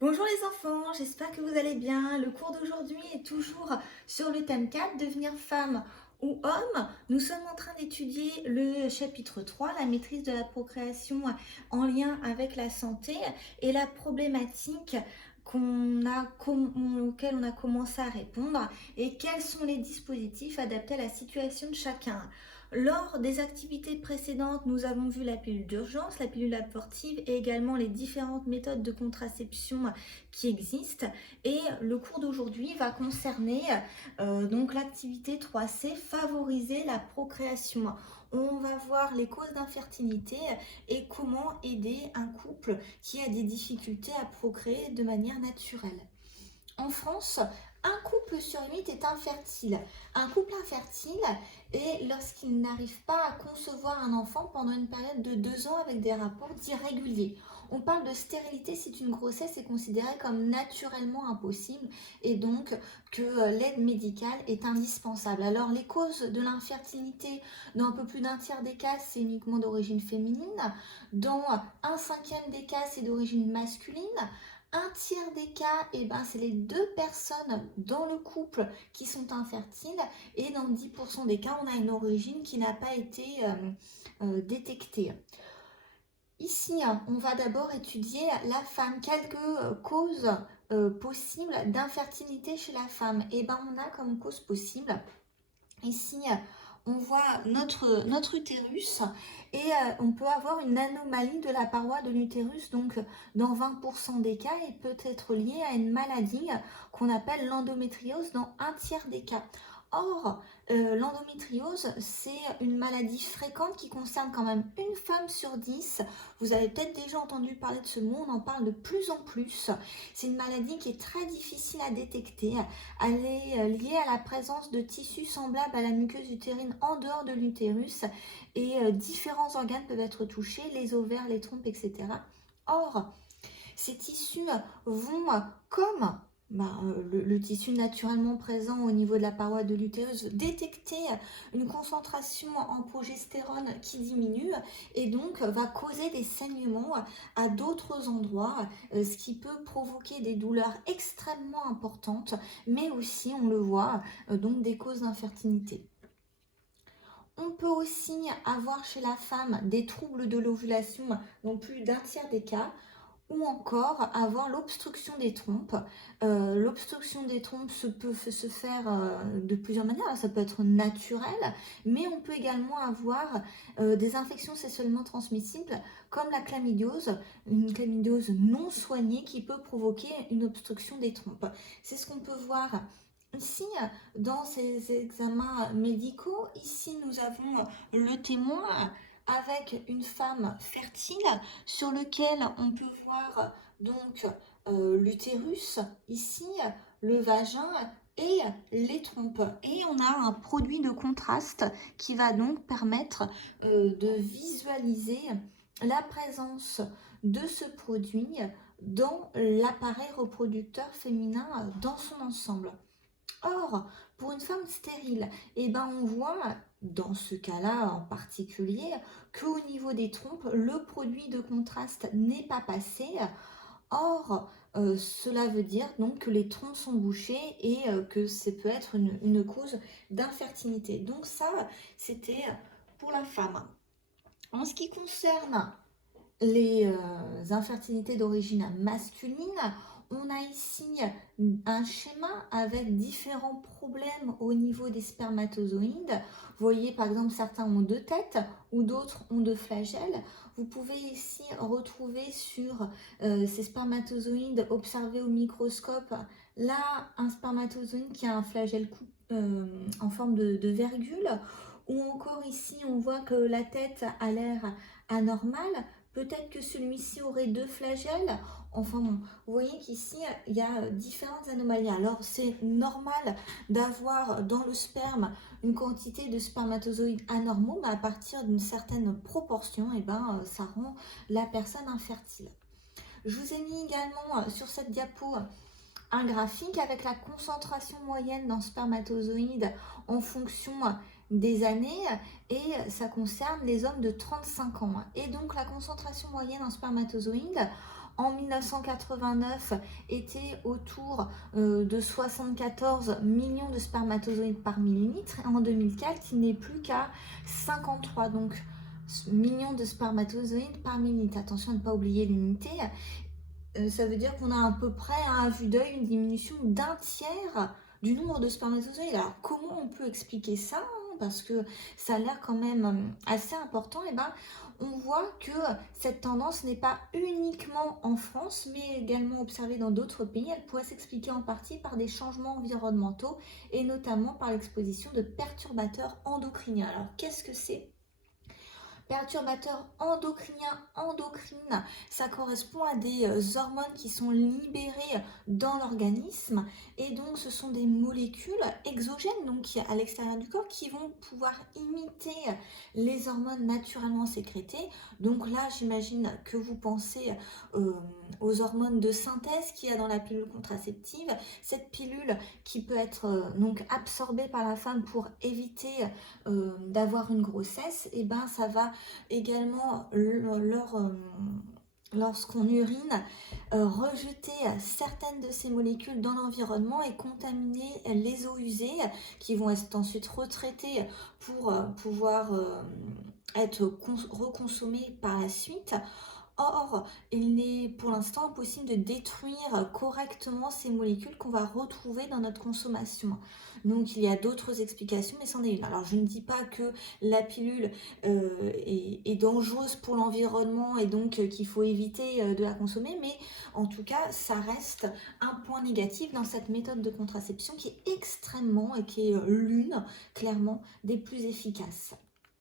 Bonjour les enfants, j'espère que vous allez bien. Le cours d'aujourd'hui est toujours sur le thème 4, devenir femme ou homme. Nous sommes en train d'étudier le chapitre 3, la maîtrise de la procréation en lien avec la santé et la problématique auquel on a commencé à répondre et quels sont les dispositifs adaptés à la situation de chacun. Lors des activités précédentes, nous avons vu la pilule d'urgence, la pilule abortive et également les différentes méthodes de contraception qui existent. Et le cours d'aujourd'hui va concerner donc l'activité 3C, favoriser la procréation. On va voir les causes d'infertilité et comment aider un couple qui a des difficultés à procréer de manière naturelle. En France, un couple sur 8 est infertile. Un couple infertile est lorsqu'il n'arrive pas à concevoir un enfant pendant une période de 2 ans avec des rapports dits réguliers. On parle de stérilité si une grossesse est considérée comme naturellement impossible et donc que l'aide médicale est indispensable. Alors les causes de l'infertilité, dans un peu plus d'un tiers des cas, c'est uniquement d'origine féminine. Dans un cinquième des cas, c'est d'origine masculine. Un tiers des cas, c'est les deux personnes dans le couple qui sont infertiles et dans 10% des cas, on a une origine qui n'a pas été détectée. Ici, on va d'abord étudier la femme. Quelques causes possibles d'infertilité chez la femme. On a comme cause possible, ici, on voit notre utérus et on peut avoir une anomalie de la paroi de l'utérus, donc dans 20% des cas, et peut être lié à une maladie qu'on appelle l'endométriose dans un tiers des cas. Or, l'endométriose, c'est une maladie fréquente qui concerne quand même une femme sur 10. Vous avez peut-être déjà entendu parler de ce mot, on en parle de plus en plus. C'est une maladie qui est très difficile à détecter. Elle est liée à la présence de tissus semblables à la muqueuse utérine en dehors de l'utérus et différents organes peuvent être touchés, les ovaires, les trompes, etc. Or, ces tissus vont, comme le tissu naturellement présent au niveau de la paroi de l'utérus, détecter une concentration en progestérone qui diminue et donc va causer des saignements à d'autres endroits, ce qui peut provoquer des douleurs extrêmement importantes, mais aussi, on le voit, donc des causes d'infertilité. On peut aussi avoir chez la femme des troubles de l'ovulation dans plus d'un tiers des cas, ou encore avoir l'obstruction des trompes. L'obstruction des trompes peut se faire de plusieurs manières. Ça peut être naturel, mais on peut également avoir des infections sexuellement transmissibles comme la chlamydiose, une chlamydiose non soignée qui peut provoquer une obstruction des trompes. C'est ce qu'on peut voir ici dans ces examens médicaux. Ici, nous avons le témoin avec une femme fertile sur lequel on peut voir donc l'utérus, ici le vagin et les trompes. Et on a un produit de contraste qui va donc permettre de visualiser la présence de ce produit dans l'appareil reproducteur féminin dans son ensemble. Or, pour une femme stérile, on voit dans ce cas-là en particulier qu'au niveau des trompes, le produit de contraste n'est pas passé. Or, cela veut dire donc que les trompes sont bouchées et que ça peut être une cause d'infertilité. Donc ça, c'était pour la femme. En ce qui concerne les infertilités d'origine masculine, on a ici un schéma avec différents problèmes au niveau des spermatozoïdes. Vous voyez par exemple certains ont 2 têtes ou d'autres ont 2 flagelles. Vous pouvez ici retrouver sur ces spermatozoïdes observés au microscope là un spermatozoïde qui a un flagelle en forme de virgule, ou encore ici on voit que la tête a l'air anormale. Peut-être que celui-ci aurait 2 flagelles. Enfin bon, vous voyez qu'ici, il y a différentes anomalies. Alors, c'est normal d'avoir dans le sperme une quantité de spermatozoïdes anormaux, mais à partir d'une certaine proportion, ça rend la personne infertile. Je vous ai mis également sur cette diapo un graphique avec la concentration moyenne en spermatozoïdes en fonction des années et ça concerne les hommes de 35 ans. Et donc la concentration moyenne en spermatozoïdes en 1989 était autour de 74 millions de spermatozoïdes par millilitre, et en 2004 il n'est plus qu'à 53 donc millions de spermatozoïdes par millilitre. Attention à ne pas oublier l'unité. Ça veut dire qu'on a à peu près à vue d'œil une diminution d'un tiers du nombre de spermatozoïdes. Alors comment on peut expliquer ça, hein, parce que ça a l'air quand même assez important. Et ben, on voit que cette tendance n'est pas uniquement en France, mais également observée dans d'autres pays. Elle pourrait s'expliquer en partie par des changements environnementaux et notamment par l'exposition de perturbateurs endocriniens. Alors qu'est-ce que c'est? Perturbateurs endocrines, ça correspond à des hormones qui sont libérées dans l'organisme et donc ce sont des molécules exogènes, donc à l'extérieur du corps, qui vont pouvoir imiter les hormones naturellement sécrétées. Donc là, j'imagine que vous pensez aux hormones de synthèse qu'il y a dans la pilule contraceptive, cette pilule qui peut être donc absorbée par la femme pour éviter d'avoir une grossesse, et ben ça va également lorsqu'on urine rejeter certaines de ces molécules dans l'environnement et contaminer les eaux usées qui vont être ensuite retraitées pour pouvoir être reconsommées par la suite. Or, il n'est pour l'instant impossible de détruire correctement ces molécules qu'on va retrouver dans notre consommation. Donc, il y a d'autres explications, mais c'en est une. Alors, je ne dis pas que la pilule est dangereuse pour l'environnement et donc qu'il faut éviter de la consommer, mais en tout cas, ça reste un point négatif dans cette méthode de contraception qui est extrêmement et qui est l'une, clairement, des plus efficaces.